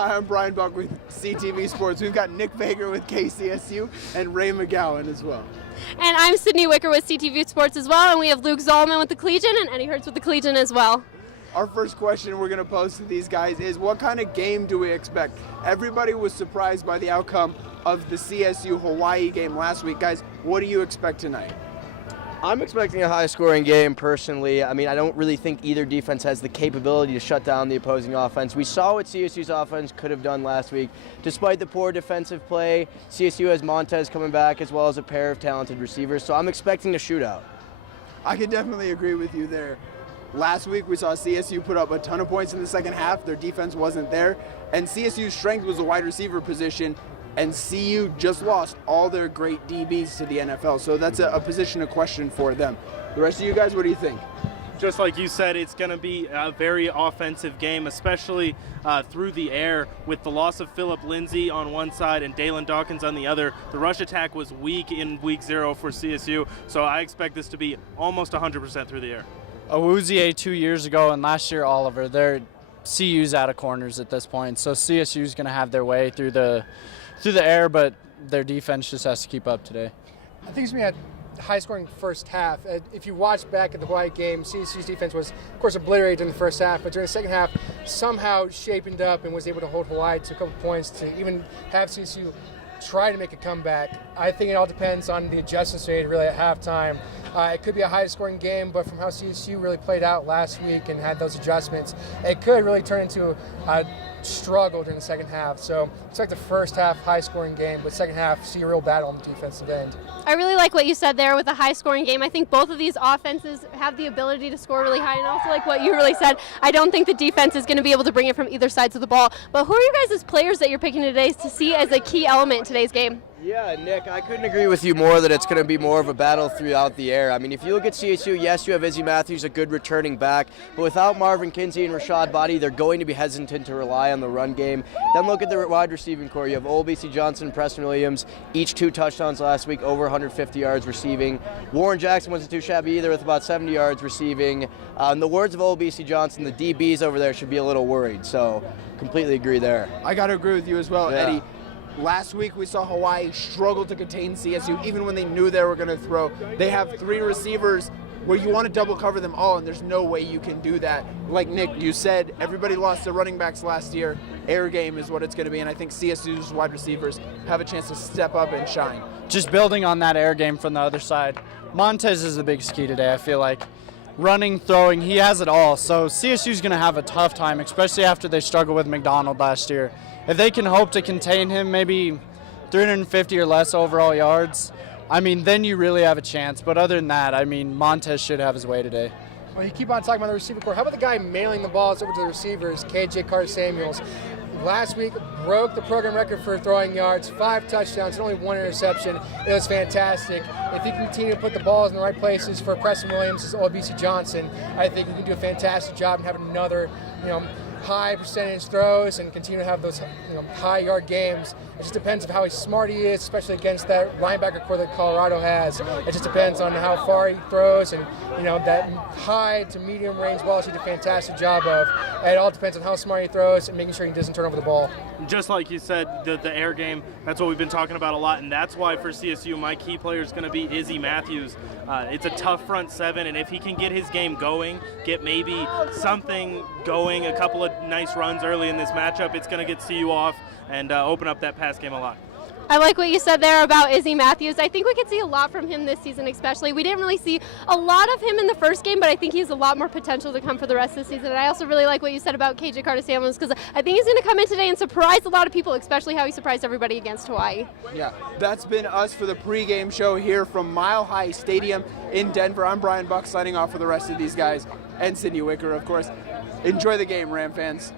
Hi, I'm Brian Buck with CTV Sports. We've got Nick Baker with KCSU and Ray McGowan as well. And I'm Sydney Wicker with CTV Sports as well, and we have Luke Zahlmann with the Collegian and Eddie Herz with the Collegian as well. Our first question we're going to pose to these guys is, what kind of game do we expect? Everybody was surprised by the outcome of the CSU-Hawaii game last week. Guys, what do you expect tonight? I'm expecting a high-scoring game, personally. I mean, I don't really think either defense has the capability to shut down the opposing offense. We saw what CSU's offense could have done last week. Despite the poor defensive play, CSU has Montez coming back as well as a pair of talented receivers, so I'm expecting a shootout. I can definitely agree with you there. Last week, we saw CSU put up a ton of points in the second half. Their defense wasn't there, and CSU's strength was the wide receiver position, and CU just lost all their great DBs to the NFL, so that's a position of question for them. The rest of you guys, what do you think? Just like you said, it's going to be a very offensive game, especially through the air. With the loss of Phillip Lindsay on one side and Dalen Dawkins on the other, the rush attack was weak in week 0 for CSU, so I expect this to be almost 100% through the air. Awuzie 2 years ago and last year Oliver, they're CU's out of corners at this point, so CSU's going to have their way through the air, but their defense just has to keep up today. I think it's going to be a high-scoring first half. If you watch back at the Hawaii game, CSU's defense was, of course, obliterated in the first half, but during the second half, somehow shapened up and was able to hold Hawaii to a couple points to even have CSU try to make a comeback. I think it all depends on the adjustments made really at halftime. It could be a high-scoring game, but from how CSU really played out last week and had those adjustments, it could really turn into a struggle during the second half. So it's like the first half high-scoring game, but second half see a real battle on the defensive end. I really like what you said there with a high-scoring game. I think both of these offenses have the ability to score really high, and also like what you really said, I don't think the defense is going to be able to bring it from either sides of the ball. But who are you guys as players that you're picking today to see as a key element in today's game? Yeah, Nick, I couldn't agree with you more that it's going to be more of a battle throughout the air. I mean, if you look at CSU, yes, you have Izzy Matthews, a good returning back, but without Marvin Kinsey and Rashad Body, they're going to be hesitant to rely on the run game. Then look at the wide receiving core. You have Olabisi Johnson and Preston Williams, each 2 touchdowns last week, over 150 yards receiving. Warren Jackson wasn't too shabby either with about 70 yards receiving. In the words of Olabisi Johnson, the DBs over there should be a little worried, so completely agree there. I got to agree with you as well, Yeah. Eddie. Last week we saw Hawaii struggle to contain CSU even when they knew they were going to throw. They have 3 receivers where you want to double cover them all, and there's no way you can do that. Like Nick, you said, everybody lost their running backs last year. Air game is what it's going to be, and I think CSU's wide receivers have a chance to step up and shine. Just building on that air game from the other side, Montez is the biggest key today, I feel like. Running, throwing, he has it all. So CSU's going to have a tough time, especially after they struggled with McDonald last year. If they can hope to contain him, maybe 350 or less overall yards, I mean, then you really have a chance. But other than that, I mean, Montez should have his way today. Well, you keep on talking about the receiver core. How about the guy mailing the balls over to the receivers, KJ Carter-Samuels? Last week, broke the program record for throwing yards, 5 touchdowns, and only 1 interception. It was fantastic. If he can continue to put the balls in the right places for Preston Williams as Olabisi Johnson, I think he can do a fantastic job and have another, high percentage throws and continue to have those high yard games. It just depends on how smart he is, especially against that linebacker core that Colorado has. It just depends on how far he throws and that high to medium range balls he did a fantastic job of. It all depends on how smart he throws and making sure he doesn't turn over the ball. Just like you said, the air game, that's what we've been talking about a lot, and that's why for CSU my key player is going to be Izzy Matthews. It's a tough front 7, and if he can get his game going, get maybe something going, a couple of nice runs early in this matchup, it's going to get CU off and open up that pass game a lot. I like what you said there about Izzy Matthews. I think we could see a lot from him this season especially. We didn't really see a lot of him in the first game, but I think he has a lot more potential to come for the rest of the season. And I also really like what you said about KJ Carter-Samuels, because I think he's going to come in today and surprise a lot of people, especially how he surprised everybody against Hawaii. Yeah, that's been us for the pregame show here from Mile High Stadium in Denver. I'm Brian Buck signing off for the rest of these guys, and Sydney Wicker, of course. Enjoy the game, Ram fans.